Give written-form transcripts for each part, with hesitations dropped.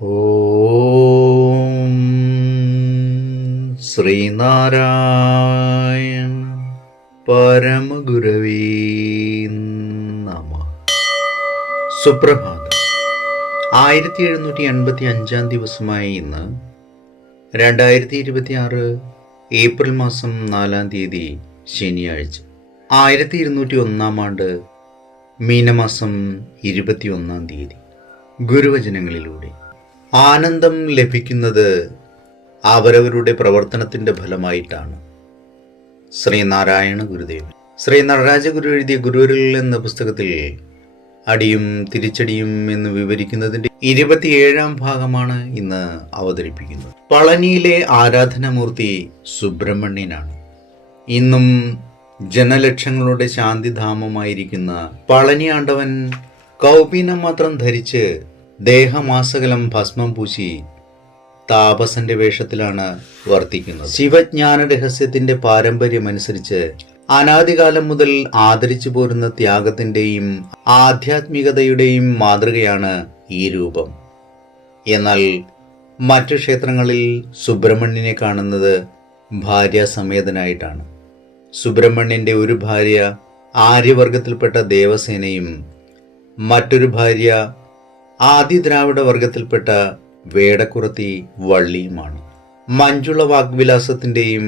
ഓം ശ്രീനാരായണ പരമഗുരവേ നമഃ. സുപ്രഭാതം. 1785 ദിവസമായ ഇന്ന് 2026 ഏപ്രിൽ മാസം 4 തീയതി ശനിയാഴ്ച. 1201 ആണ്ട് മീനമാസം 21 തീയതി. ഗുരുവചനങ്ങളിലൂടെ ആനന്ദം ലഭിക്കുന്നത് അവരവരുടെ പ്രവർത്തനത്തിൻ്റെ ഫലമായിട്ടാണ്. ശ്രീനാരായണ ഗുരുദേവൻ. ശ്രീ നടരാജ ഗുരു എഴുതിയ ഗുരുവിരൽ എന്ന പുസ്തകത്തിൽ അടിയും തിരിച്ചടിയും എന്ന് വിവരിക്കുന്നതിൻ്റെ 27 ഭാഗമാണ് ഇന്ന് അവതരിപ്പിക്കുന്നത്. പളനിയിലെ ആരാധനാമൂർത്തി സുബ്രഹ്മണ്യനാണ്. ഇന്നും ജനലക്ഷങ്ങളുടെ ശാന്തിധാമമായിരിക്കുന്ന പളനി ആണ്ടവൻ കൗപീനം മാത്രം ധരിച്ച് ദേഹമാസകലം ഭസ്മം പൂശി താപസന്റെ വേഷത്തിലാണ് വർത്തിക്കുന്നത്. ശിവജ്ഞാന രഹസ്യത്തിന്റെ പാരമ്പര്യമനുസരിച്ച് അനാദികാലം മുതൽ ആദരിച്ചു പോരുന്ന ത്യാഗത്തിന്റെയും ആധ്യാത്മികതയുടെയും മാതൃകയാണ് ഈ രൂപം. എന്നാൽ മറ്റു ക്ഷേത്രങ്ങളിൽ സുബ്രഹ്മണ്യനെ കാണുന്നത് ഭാര്യാസമേതനായിട്ടാണ്. സുബ്രഹ്മണ്യന്റെ ഒരു ഭാര്യ ആര്യവർഗത്തിൽപ്പെട്ട ദേവസേനയും മറ്റൊരു ഭാര്യ ആദിദ്രാവിഡ വർഗത്തിൽപ്പെട്ട വേടക്കുറത്തി വള്ളിയുമാണ്. മഞ്ജുള വാഗ്വിലാസത്തിൻ്റെയും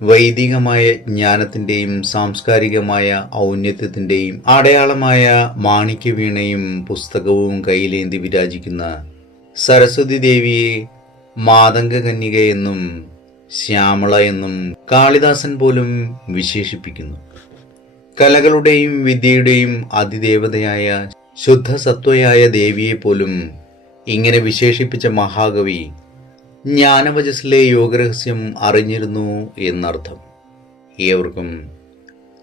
വൈദികമായ ജ്ഞാനത്തിൻ്റെയും സാംസ്കാരികമായ ഔന്നത്യത്തിൻ്റെയും അടയാളമായ മാണിക്യവീണയും പുസ്തകവും കയ്യിലേന്തി വിരാജിക്കുന്ന സരസ്വതി ദേവിയെ മാതംഗകന്യകയെന്നും ശ്യാമള എന്നും കാളിദാസൻ പോലും വിശേഷിപ്പിക്കുന്നു. കലകളുടെയും വിദ്യയുടെയും അതിദേവതയായ ശുദ്ധസത്വയായ ദേവിയെപ്പോലും ഇങ്ങനെ വിശേഷിപ്പിച്ച മഹാകവി ജ്ഞാനവചസ്സിലെ യോഗരഹസ്യം അറിഞ്ഞിരുന്നു എന്നർത്ഥം. ഏവർക്കും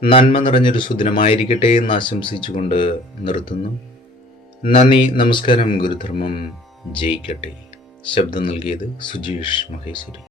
നന്മ നിറഞ്ഞൊരു സുദിനമായിരിക്കട്ടെ എന്ന് ആശംസിച്ചുകൊണ്ട് നിർത്തുന്നു. നന്ദി, നമസ്കാരം. ഗുരുധർമ്മം ജയിക്കട്ടെ. ശബ്ദം നൽകിയത് സുജീഷ് മഹേശ്വരി.